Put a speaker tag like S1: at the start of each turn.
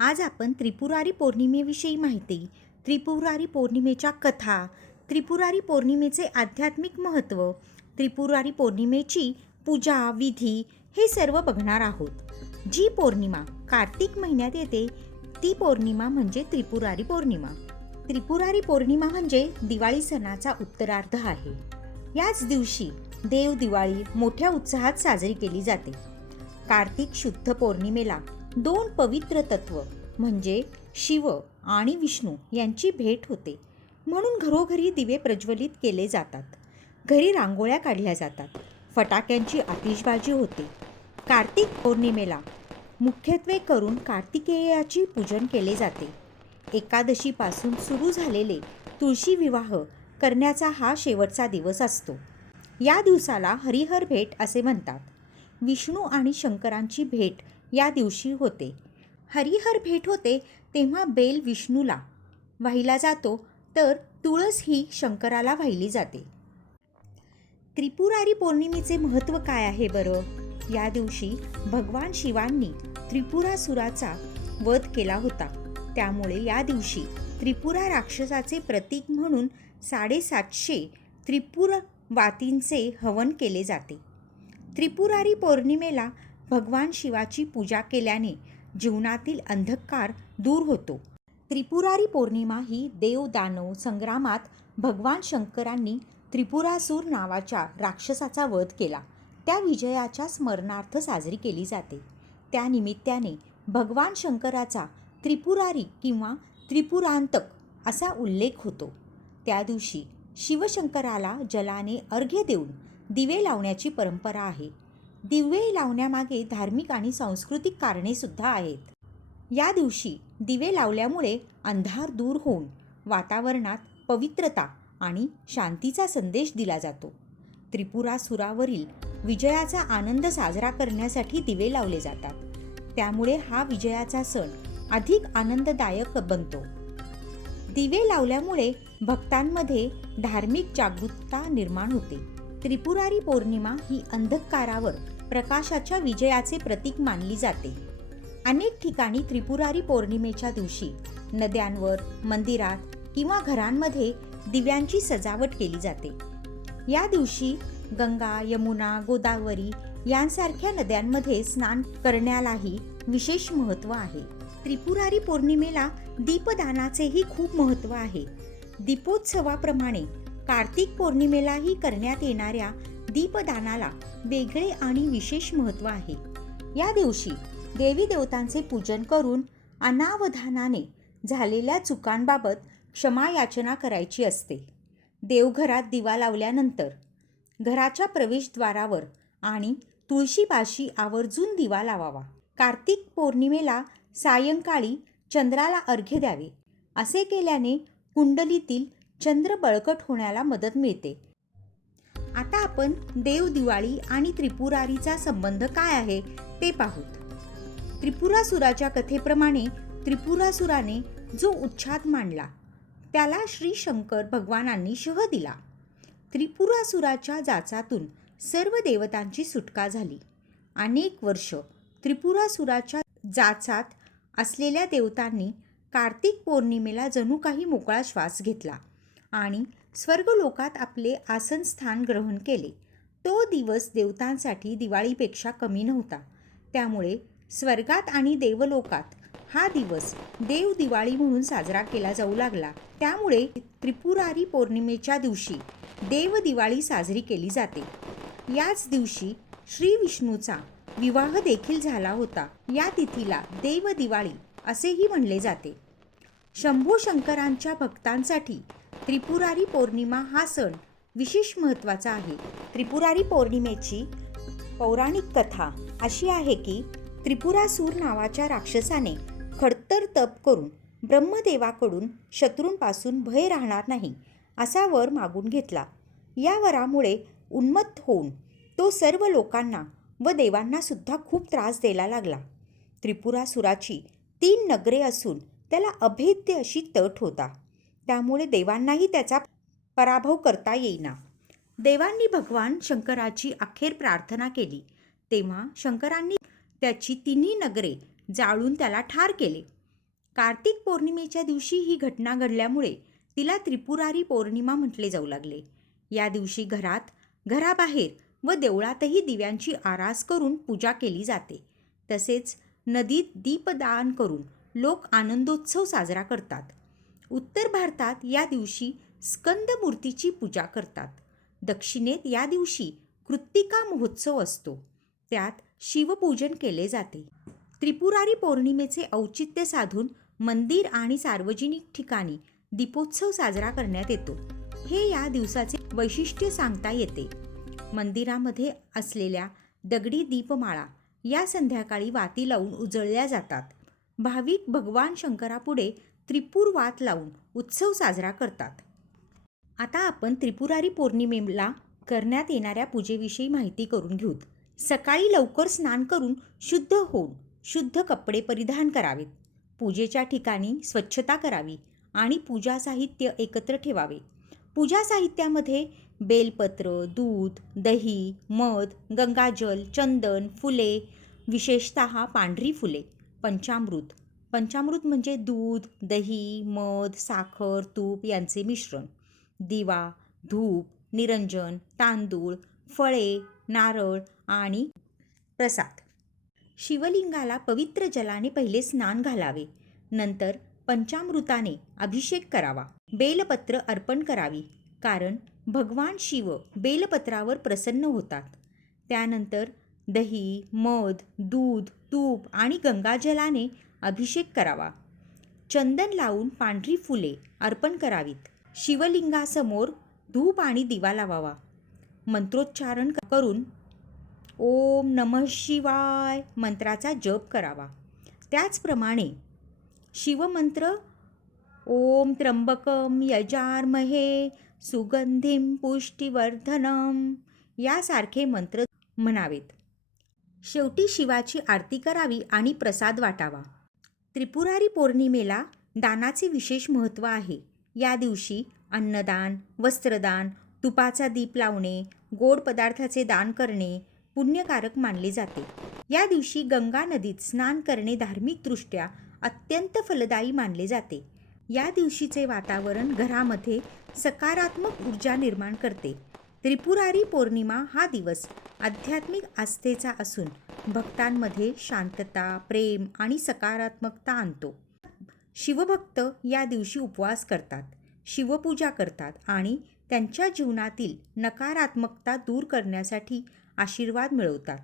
S1: आज आपण त्रिपुरारी पौर्णिमेविषयी माहिती. त्रिपुरारी पौर्णिमेच्या कथा त्रिपुरारी पौर्णिमेचे आध्यात्मिक महत्त्व त्रिपुरारी पौर्णिमेची पूजा विधी हे सर्व बघणार आहोत. जी पौर्णिमा कार्तिक महिन्यात येते ती पौर्णिमा म्हणजे त्रिपुरारी पौर्णिमा. त्रिपुरारी पौर्णिमा म्हणजे दिवाळी सणाचा उत्तरार्ध आहे. याच दिवशी देव दिवाळी मोठ्या उत्साहात साजरी केली जाते. कार्तिक शुद्ध पौर्णिमेला दोन पवित्र तत्व म्हणजे शिव आणि विष्णू यांची भेट होते. म्हणून घरोघरी दिवे प्रज्वलित केले जातात. घरी रांगोळ्या काढल्या जातात. फटाक्यांची आतिषबाजी होते. कार्तिक पौर्णिमेला मुख्यत्वे करून कार्तिकेयाची पूजन केले जाते. एकादशीपासून सुरू झालेले तुळशी विवाह करण्याचा हा शेवटचा दिवस असतो. या दिवसाला हरिहर भेट असे म्हणतात. विष्णू आणि शंकरांची भेट या दिवशी होते. हरिहर भेट होते तेव्हा बेल विष्णूला. वाहिला जातो तर तुळस ही शंकराला वाहिली जाते. त्रिपुरारी पौर्णिमेचे महत्त्व काय आहे बरं? या दिवशी भगवान शिवांनी त्रिपुरासुराचा वध केला होता. त्यामुळे या दिवशी त्रिपुरा राक्षसाचे प्रतीक म्हणून साडेसातशे त्रिपुरवातींचे हवन केले जाते. त्रिपुरारी पौर्णिमेला भगवान शिवाची पूजा केल्याने जीवनातील अंधकार दूर होतो. त्रिपुरारी पौर्णिमा ही देव दानव संग्रामात भगवान शंकरांनी त्रिपुरासूर नावाच्या राक्षसाचा वध केला. त्या विजयाच्या स्मरणार्थ साजरी केली जाते. त्या निमित्ताने भगवान शंकराचा त्रिपुरारी किंवा त्रिपुरांतक असा उल्लेख होतो. त्या दिवशी शिवशंकराला जलाने अर्घ्य देऊन दिवे लावण्याची परंपरा आहे. दिवे लावण्यामागे धार्मिक आणि सांस्कृतिक कारणे सुद्धा आहेत. या दिवशी दिवे लावल्यामुळे अंधार दूर होऊन वातावरणात पवित्रता आणि शांतीचा संदेश दिला जातो. त्रिपुरासुरावरील विजयाचा आनंद साजरा करण्यासाठी दिवे लावले जातात. त्यामुळे हा विजयाचा सण अधिक आनंददायक बनतो. दिवे लावल्यामुळे भक्तांमध्ये धार्मिक जागरूकता निर्माण होते. त्रिपुरारी पौर्णिमा ही अंधकारावर प्रकाशाच्या विजयाचे प्रतीक मानली जाते. अनेक ठिकाणी त्रिपुरारी पौर्णिमेच्या दिवशी नद्यांवर मंदिरात किंवा घरांमध्ये दिव्यांची सजावट केली जाते. या दिवशी गंगा यमुना गोदावरी यांसारख्या नद्यांमध्ये स्नान करण्यालाही विशेष महत्त्व आहे. त्रिपुरारी पौर्णिमेला दीपदानाचेही खूप महत्त्व आहे. दीपोत्सवाप्रमाणे कार्तिक पौर्णिमेलाही करण्यात येणाऱ्या दीपदानाला वेगळे आणि विशेष महत्त्व आहे. या दिवशी देवी देवतांचे पूजन करून अनावधानाने झालेल्या चुकांबाबत क्षमा याचना करायची असते. देवघरात दिवा लावल्यानंतर घराच्या प्रवेशद्वारावर आणि तुळशीपाशी आवर्जून दिवा लावावा. कार्तिक पौर्णिमेला सायंकाळी चंद्राला अर्घ्य द्यावे. असे केल्याने कुंडलीतील चंद्र बळकट होण्याला मदत मिळते. आता आपण देव दिवाळी आणि त्रिपुरारीचा संबंध काय आहे ते पाहूत. त्रिपुरासुराच्या कथेप्रमाणे त्रिपुरासुराने जो उच्छाद मांडला त्याला श्री शंकर भगवानांनी शह दिला. त्रिपुरासुराच्या जाचातून सर्व देवतांची सुटका झाली. अनेक वर्ष त्रिपुरासुराच्या जाचात असलेल्या देवतांनी कार्तिक पौर्णिमेला जणू काही मोकळा श्वास घेतला आणि स्वर्गलोकात आपले आसनस्थान ग्रहण केले. तो दिवस देवतांसाठी दिवाळीपेक्षा कमी नव्हता. त्यामुळे स्वर्गात आणि देवलोकात हा दिवस देव दिवाळी म्हणून साजरा केला जाऊ लागला. त्यामुळे त्रिपुरारी पौर्णिमेच्या दिवशी देव दिवाळी साजरी केली जाते. याच दिवशी श्री विष्णूचा विवाह देखील झाला होता. या तिथीला देव दिवाळी असेही म्हणले जाते. शंभू शंकरांच्या भक्तांसाठी त्रिपुरारी पौर्णिमा हा सण विशेष महत्त्वाचा आहे. त्रिपुरारी पौर्णिमेची पौराणिक कथा अशी आहे की त्रिपुरासूर नावाच्या राक्षसाने खडतर तप करून ब्रह्मदेवाकडून शत्रूंपासून भय राहणार नाही असा वर मागून घेतला. या वरामुळे उन्मत्त होऊन तो सर्व लोकांना व देवांनासुद्धा खूप त्रास द्यायला लागला. त्रिपुरासुराची तीन नगरे असून त्याला अभेद्य अशी तट होता. त्यामुळे देवांनाही त्याचा पराभव करता येईना. देवांनी भगवान शंकराची अखेर प्रार्थना केली. तेव्हा शंकरांनी त्याची तिन्ही नगरे जाळून त्याला ठार केले. कार्तिक पौर्णिमेच्या दिवशी ही घटना घडल्यामुळे तिला त्रिपुरारी पौर्णिमा म्हटले जाऊ लागले. या दिवशी घरात घराबाहेर व देवळातही दिव्यांची आरास करून पूजा केली जाते. तसेच नदीत दीपदान करून लोक आनंदोत्सव साजरा करतात. उत्तर भारतात या दिवशी स्कंद मूर्तीची पूजा करतात. दक्षिणेत या दिवशी कृत्तिका महोत्सव असतो. त्यात शिवपूजन केले जाते. त्रिपुरारी पौर्णिमेचे औचित्य साधून मंदिर आणि सार्वजनिक ठिकाणी दीपोत्सव साजरा करण्यात येतो. हे या दिवसाचे वैशिष्ट्य सांगता येते. मंदिरामध्ये असलेल्या दगडी दीपमाळा या संध्याकाळी वाती लावून उजळल्या जातात. भाविक भगवान शंकरापुढे त्रिपूर वात लावून उत्सव साजरा करतात. आता आपण त्रिपुरारी पौर्णिमेला करण्यात येणाऱ्या पूजेविषयी माहिती करून घेऊत. सकाळी लवकर स्नान करून शुद्ध होऊन शुद्ध कपडे परिधान करावेत. पूजेच्या ठिकाणी स्वच्छता करावी आणि पूजा साहित्य एकत्र ठेवावे. पूजा साहित्यामध्ये बेलपत्र दूध दही मध गंगाजल चंदन फुले विशेषत पांढरी फुले. पंचामृत. पंचामृत म्हणजे दूध दही मध साखर तूप यांचे मिश्रण. दिवा धूप निरंजन तांदूळ फळे नारळ आणि प्रसाद. शिवलिंगाला पवित्र जलाने पहिले स्नान घालावे. नंतर पंचामृताने अभिषेक करावा. बेलपत्र अर्पण करावी. कारण भगवान शिव बेलपत्रावर प्रसन्न होतात. त्यानंतर दही मध दूध तूप आणि गंगाजलाने अभिषेक करावा. चंदन लावून पांढरी फुले अर्पण करावीत. शिवलिंगासमोर धूप आणि दिवा लावावा. मंत्रोच्चारण करून ओम नमः शिवाय मंत्राचा जप करावा. त्याचप्रमाणे शिवमंत्र ओम त्र्यंबकम यजार्महे सुगंधिम पुष्टिवर्धनम यासारखे मंत्र म्हणावेत. शेवटी शिवाची आरती करावी आणि प्रसाद वाटावा. त्रिपुरारी पौर्णिमेला दानाचे विशेष महत्त्व आहे. या दिवशी अन्नदान वस्त्रदान तुपाचा दीप लावणे गोड पदार्थाचे दान करणे पुण्यकारक मानले जाते. या दिवशी गंगा नदीत स्नान करणे धार्मिकदृष्ट्या अत्यंत फलदायी मानले जाते. या दिवशीचे वातावरण घरामध्ये सकारात्मक ऊर्जा निर्माण करते. त्रिपुरारी पौर्णिमा हा दिवस आध्यात्मिक आस्थेचा असून भक्तांमध्ये शांतता प्रेम आणि सकारात्मकता आणतो. शिवभक्त या दिवशी उपवास करतात शिवपूजा करतात आणि त्यांच्या जीवनातील नकारात्मकता दूर करण्यासाठी आशीर्वाद मिळवतात.